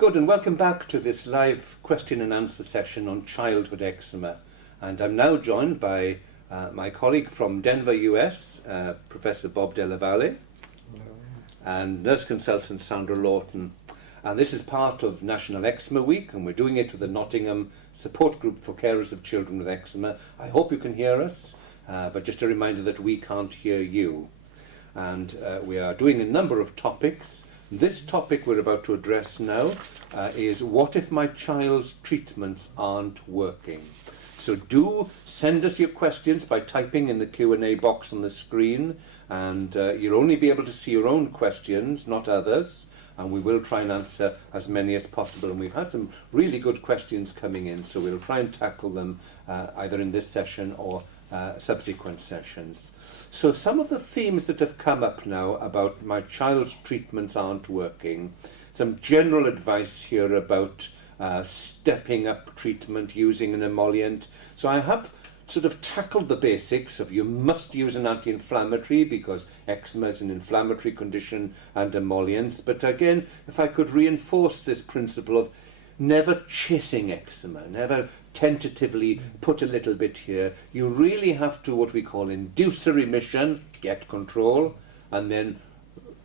Good, and welcome back to this live question and answer session on childhood eczema. And I'm now joined by my colleague from Denver, US, Professor Bob Dellavalle, and Nurse Consultant Sandra Lawton. And this is part of National Eczema Week, and we're doing it with the Nottingham Support Group for Carers of Children with Eczema. I hope you can hear us, but just a reminder that we can't hear you. And we are doing a number of topics. This topic we're about to address now is what if my child's treatments aren't working? So do send us your questions by typing in the Q&A box on the screen, and you'll only be able to see your own questions, not others, and we will try and answer as many as possible. And we've had some really good questions coming in, so we'll try and tackle them either in this session or subsequent sessions. So some of the themes that have come up now about my child's treatments aren't working, some general advice here about stepping up treatment using an emollient. So I have sort of tackled the basics of you must use an anti-inflammatory because eczema is an inflammatory condition and emollients. But again, if I could reinforce this principle of never chasing eczema, never tentatively put a little bit here. You really have to what we call induce a remission, get control, and then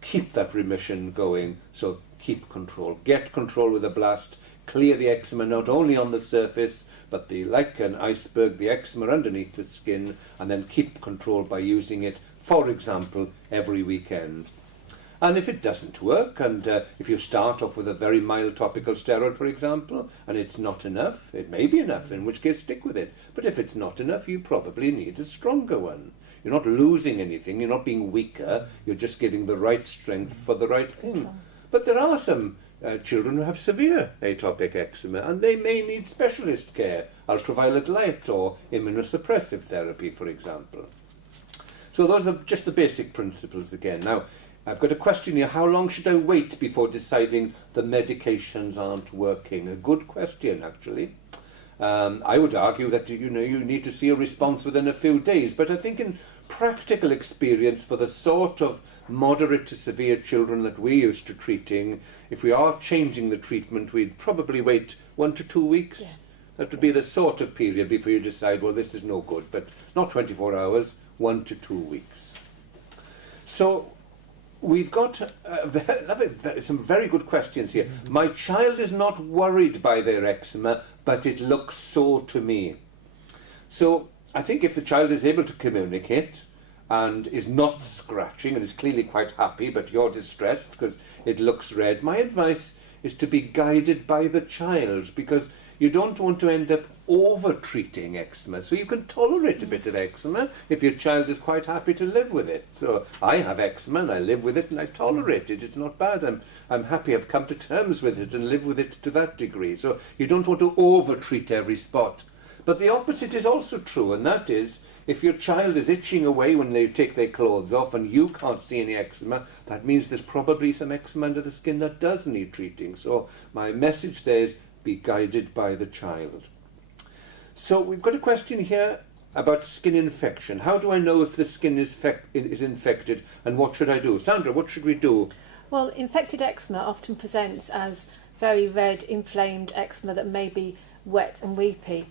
keep that remission going. So keep control, get control with a blast, clear the eczema not only on the surface, but like an iceberg, the eczema underneath the skin, and then keep control by using it, for example, every weekend. And if it doesn't work, and if you start off with a very mild topical steroid, for example, and it's not enough, it may be enough, in which case stick with it. But if it's not enough, you probably need a stronger one. You're not losing anything, you're not being weaker, you're just giving the right strength for the right thing. But there are some children who have severe atopic eczema, and they may need specialist care, ultraviolet light or immunosuppressive therapy, for example. So those are just the basic principles again. Now, I've got a question here. How long should I wait before deciding the medications aren't working? A good question, actually. I would argue that you need to see a response within a few days. But I think in practical experience for the sort of moderate to severe children that we're used to treating, if we are changing the treatment, we'd probably wait 1 to 2 weeks. Yes. That would be the sort of period before you decide, well, this is no good. But not 24 hours, 1 to 2 weeks. So we've got some very good questions here. My child is not worried by their eczema, but it looks so to me. So I think if the child is able to communicate and is not scratching and is clearly quite happy, but you're distressed because it looks red, my advice is to be guided by the child, because you don't want to end up over-treating eczema. So you can tolerate a bit of eczema if your child is quite happy to live with it. So I have eczema and I live with it and I tolerate it. It's not bad. I'm happy. I've come to terms with it and live with it to that degree. So you don't want to over-treat every spot. But the opposite is also true, and that is if your child is itching away when they take their clothes off and you can't see any eczema, that means there's probably some eczema under the skin that does need treating. So my message there is be guided by the child. So we've got a question here about skin infection. How do I know if the skin is infected, and what should I do? Sandra, what should we do? Well, infected eczema often presents as very red, inflamed eczema that may be wet and weepy.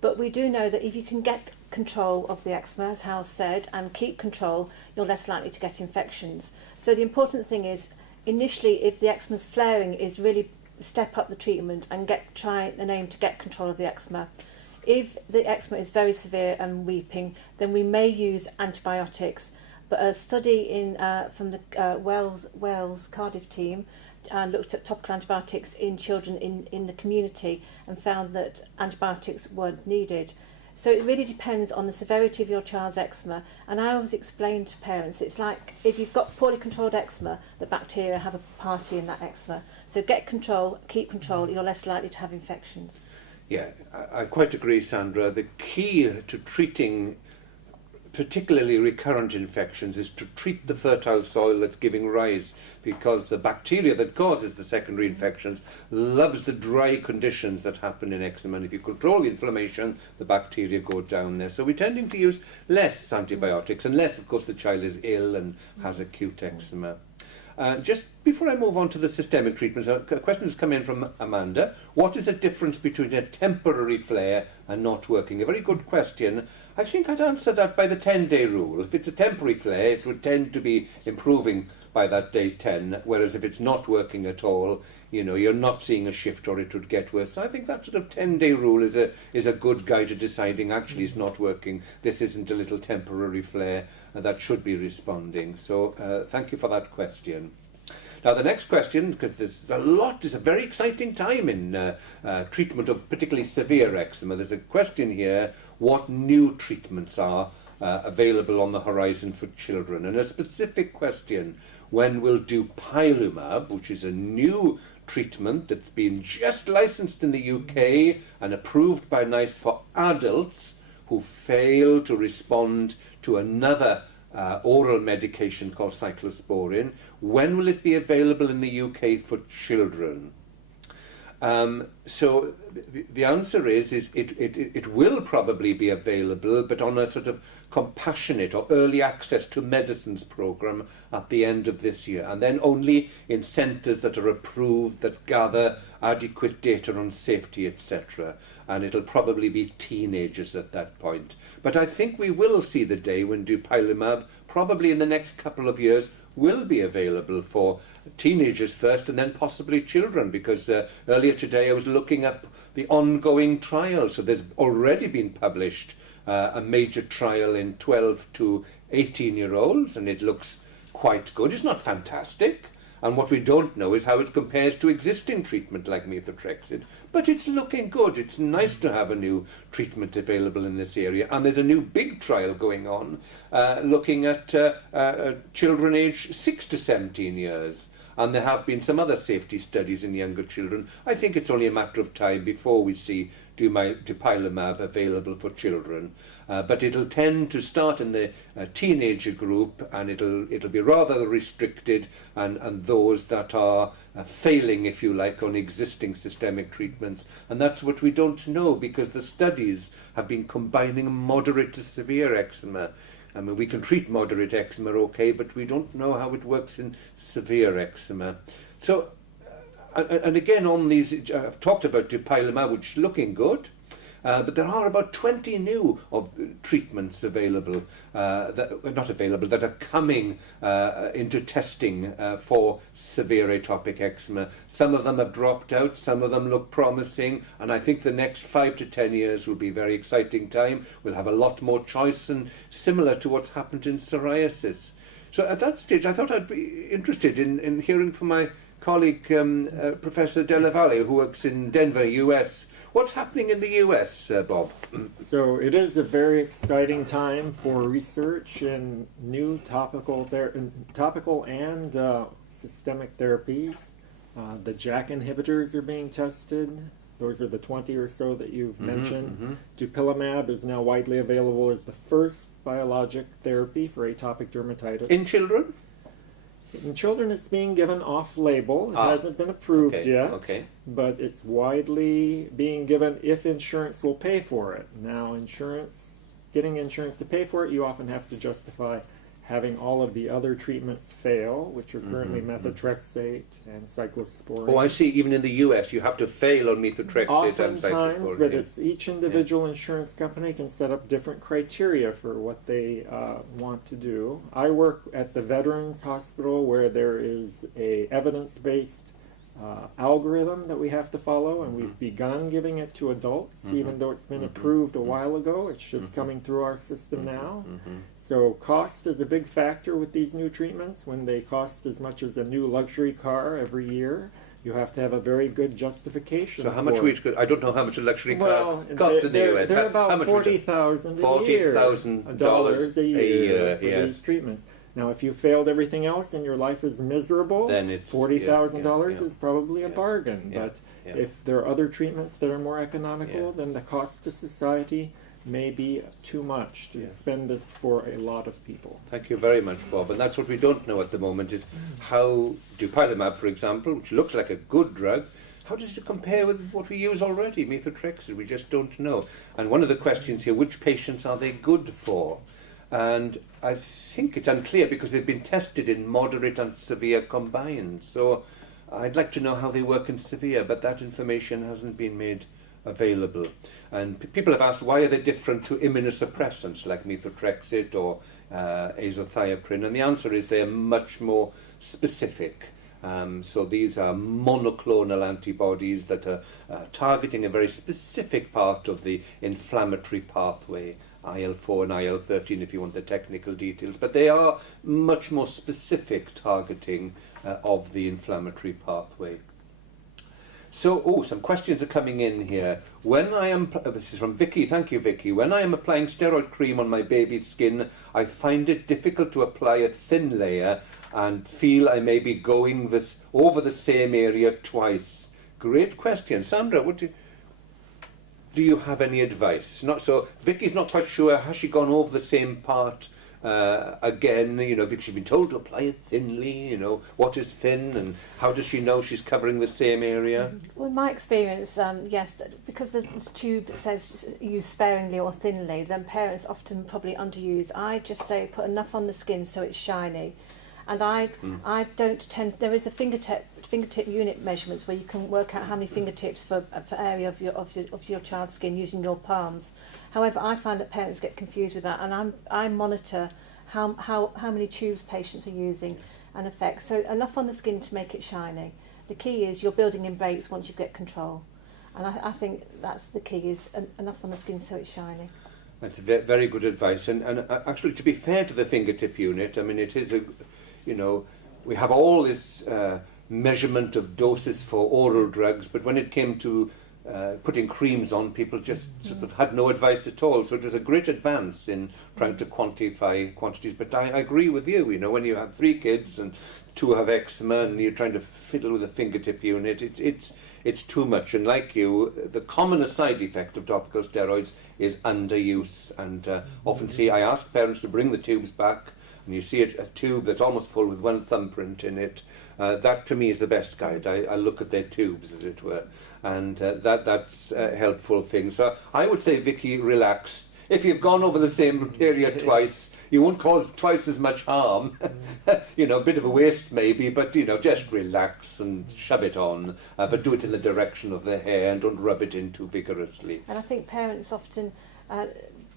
But we do know that if you can get control of the eczema, as Hal said, and keep control, you're less likely to get infections. So the important thing is, initially, if the eczema's flaring, is really step up the treatment and try and aim to get control of the eczema. If the eczema is very severe and weeping, then we may use antibiotics. But a study from the Wales Cardiff team looked at topical antibiotics in children in the community and found that antibiotics weren't needed. So it really depends on the severity of your child's eczema. And I always explain to parents, it's like if you've got poorly controlled eczema, the bacteria have a party in that eczema. So get control, keep control, you're less likely to have infections. Yeah, I quite agree, Sandra. The key to treating particularly recurrent infections is to treat the fertile soil that's giving rise, because the bacteria that causes the secondary infections loves the dry conditions that happen in eczema, and if you control the inflammation, the bacteria go down there. So we're tending to use less antibiotics, unless of course the child is ill and has acute eczema. Just before I move on to the systemic treatments, a question has come in from Amanda. What is the difference between a temporary flare and not working? A very good question. I think I'd answer that by the 10-day rule. If it's a temporary flare, it would tend to be improving by that day 10, whereas if it's not working at all, you're not seeing a shift, or it would get worse. So I think that sort of 10-day rule is a good guide to deciding actually it's not working. This isn't a little temporary flare that should be responding. So thank you for that question. Now the next question, because there's a very exciting time in treatment of particularly severe eczema. There's a question here: what new treatments are available on the horizon for children? And a specific question: when will dupilumab, which is a new treatment that's been just licensed in the UK and approved by NICE for adults who fail to respond to another oral medication called cyclosporin, when will it be available in the UK for children? So the answer is it will probably be available, but on a sort of compassionate or early access to medicines program at the end of this year, and then only in centres that are approved, that gather adequate data on safety, etc. And it'll probably be teenagers at that point. But I think we will see the day when dupilumab, probably in the next couple of years, will be available for teenagers first and then possibly children, because earlier today I was looking up the ongoing trial. So there's already been published a major trial in 12 to 18-year-olds, and it looks quite good. It's not fantastic, and what we don't know is how it compares to existing treatment like methotrexate, but it's looking good. It's nice to have a new treatment available in this area, and there's a new big trial going on looking at children aged 6 to 17 years. And there have been some other safety studies in younger children. I think it's only a matter of time before we see dupilumab available for children. But it'll tend to start in the teenager group, and it'll be rather restricted, and those that are failing, if you like, on existing systemic treatments. And that's what we don't know, because the studies have been combining moderate to severe eczema. I mean, we can treat moderate eczema okay, but we don't know how it works in severe eczema. So, and again, on these, I've talked about dupilumab, which is looking good, but there are about 20 new treatments available, that are coming into testing for severe atopic eczema. Some of them have dropped out, some of them look promising, and I think the next 5 to 10 years will be a very exciting time. We'll have a lot more choice, and similar to what's happened in psoriasis. So at that stage, I thought I'd be interested in hearing from my colleague, Professor Dellavalle, who works in Denver, US. What's happening in the US, Bob? So it is a very exciting time for research in new topical and systemic therapies. The JAK inhibitors are being tested. Those are the 20 or so that you've mentioned. Dupilumab is now widely available as the first biologic therapy for atopic dermatitis. In children? In children, it's being given off-label. It hasn't been approved yet, but it's widely being given if insurance will pay for it. Now, getting insurance to pay for it, you often have to justify having all of the other treatments fail, which are currently methotrexate and cyclosporin. Oh, I see. Even in the US, you have to fail on methotrexate and cyclosporin. Oftentimes, but it's each individual insurance company can set up different criteria for what they want to do. I work at the Veterans Hospital, where there is a evidence-based algorithm that we have to follow, and we've begun giving it to adults, even though it's been approved a while ago. It's just coming through our system now. So cost is a big factor with these new treatments. When they cost as much as a new luxury car every year, you have to have a very good justification. So how much I don't know how much a luxury car costs in the US. They're about $40,000 a year for these treatments. Now, if you failed everything else and your life is miserable, then it's $40,000 is probably a bargain. But if there are other treatments that are more economical, then the cost to society may be too much to spend this for a lot of people. Thank you very much, Bob. And that's what we don't know at the moment, is how dupilumab, for example, which looks like a good drug, how does it compare with what we use already, methotrexate? We just don't know. And one of the questions here, which patients are they good for? And I think it's unclear because they've been tested in moderate and severe combined. So I'd like to know how they work in severe, but that information hasn't been made available. And people have asked, why are they different to immunosuppressants like methotrexate or azathioprine? And the answer is they're much more specific. So these are monoclonal antibodies that are targeting a very specific part of the inflammatory pathway, IL-4 and IL-13 if you want the technical details, but they are much more specific targeting of the inflammatory pathway. So, some questions are coming in here. When I am, this is from Vicky, thank you Vicky, when I am applying steroid cream on my baby's skin, I find it difficult to apply a thin layer and feel I may be going over the same area twice. Great question. Sandra, do you have any advice? Vicky's not quite sure, has she gone over the same part again, because she's been told to apply it thinly, what is thin and how does she know she's covering the same area? Well, in my experience, yes, because the tube says use sparingly or thinly, then parents often probably underuse. I just say put enough on the skin so it's shiny. And I don't tend, there is a fingertip unit measurements where you can work out how many fingertips for area of your child's skin using your palms. However, I find that parents get confused with that, and I monitor how many tubes patients are using and effects. So enough on the skin to make it shiny. The key is you're building in breaks once you get control. And I think that's the key, is enough on the skin so it's shiny. That's very good advice. And actually, to be fair to the fingertip unit, I mean, it is we have all this measurement of doses for oral drugs, but when it came to putting creams on, people just sort of had no advice at all. So it was a great advance in trying to quantify quantities. But I agree with you, when you have 3 kids and 2 have eczema and you're trying to fiddle with a fingertip unit, it's too much. And like you, the commonest side effect of topical steroids is underuse. And often I ask parents to bring the tubes back, and you see a tube that's almost full with 1 thumbprint in it. That to me is the best guide. I look at their tubes, as it were, and that's a helpful thing. So I would say, Vicky, relax. If you've gone over the same area twice, you won't cause twice as much harm. A bit of a waste maybe, but just relax and shove it on, but do it in the direction of the hair and don't rub it in too vigorously. And I think parents often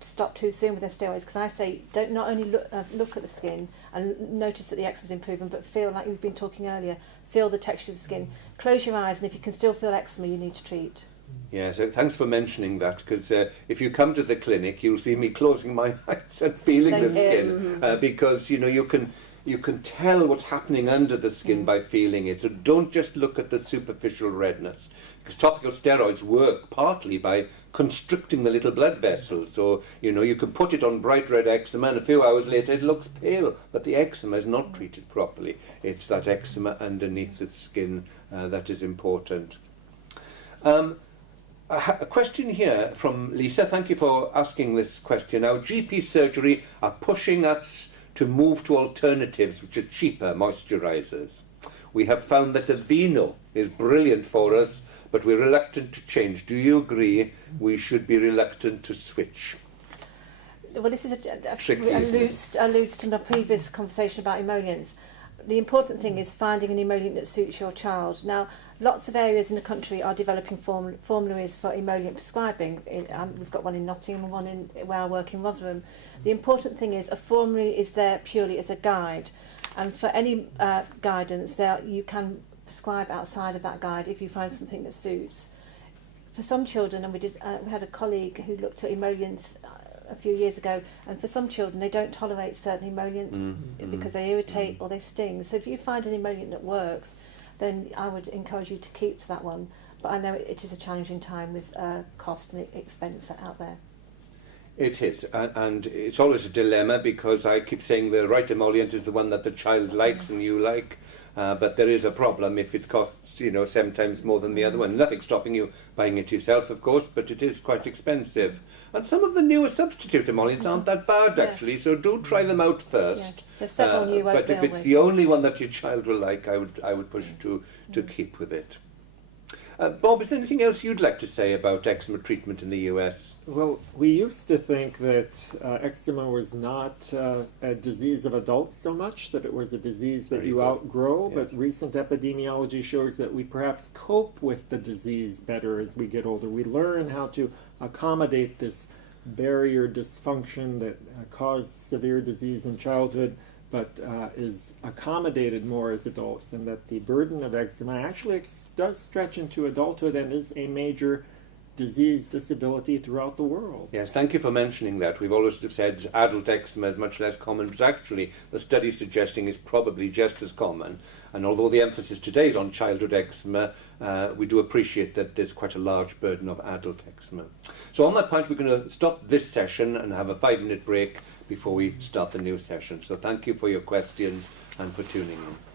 stop too soon with their steroids, because I say don't not only look at the skin and notice that the eczema is improving, but feel, like we've been talking earlier, feel the texture of the skin. Close your eyes, and if you can still feel eczema, you need to treat. Yeah, so thanks for mentioning that, because if you come to the clinic, you'll see me closing my eyes and feeling the skin, because you can tell what's happening under the skin by feeling it. So don't just look at the superficial redness, because topical steroids work partly by constricting the little blood vessels. So you can put it on bright red eczema, and a few hours later it looks pale, but the eczema is not treated properly. It's that eczema underneath the skin that is important. A question here from Lisa. Thank you for asking this question. Our GP surgery are pushing us to move to alternatives which are cheaper moisturisers. We have found that Aveeno is brilliant for us, but we're reluctant to change. Do you agree we should be reluctant to switch? Well, this is alludes to my previous conversation about emollients. The important thing is finding an emollient that suits your child. Now, lots of areas in the country are developing formularies for emollient prescribing. We've got one in Nottingham and one where I work in Rotherham. The important thing is a formulary is there purely as a guide, and for any guidance you can prescribe outside of that guide if you find something that suits. For some children, and we had a colleague who looked at emollients a few years ago, and for some children they don't tolerate certain emollients because they irritate or they sting. So if you find an emollient that works, then I would encourage you to keep to that one. But I know it is a challenging time with cost and expense out there. It is, and it's always a dilemma, because I keep saying the right emollient is the one that the child likes and you like, but there is a problem if it costs 7 times more than the other one. Nothing stopping you buying it yourself, of course, but it is quite expensive. And some of the newer substitute emollients aren't that bad, actually, so do try them out first. Yes, there's several new ones. But if it's the only one that your child will like, I would push you to keep with it. Bob, is there anything else you'd like to say about eczema treatment in the US? Well, we used to think that eczema was not a disease of adults so much, that it was a disease that Very you good. outgrow, Yes. but recent epidemiology shows that we perhaps cope with the disease better as we get older. We learn how to accommodate this barrier dysfunction that caused severe disease in childhood, but is accommodated more as adults, and that the burden of eczema actually does stretch into adulthood and is a major disease disability throughout the world. Yes, thank you for mentioning that. We've always said adult eczema is much less common, but actually the study suggesting it's probably just as common. And although the emphasis today is on childhood eczema, we do appreciate that there's quite a large burden of adult eczema. So on that point, we're going to stop this session and have a 5-minute break before we start the new session. So thank you for your questions and for tuning in.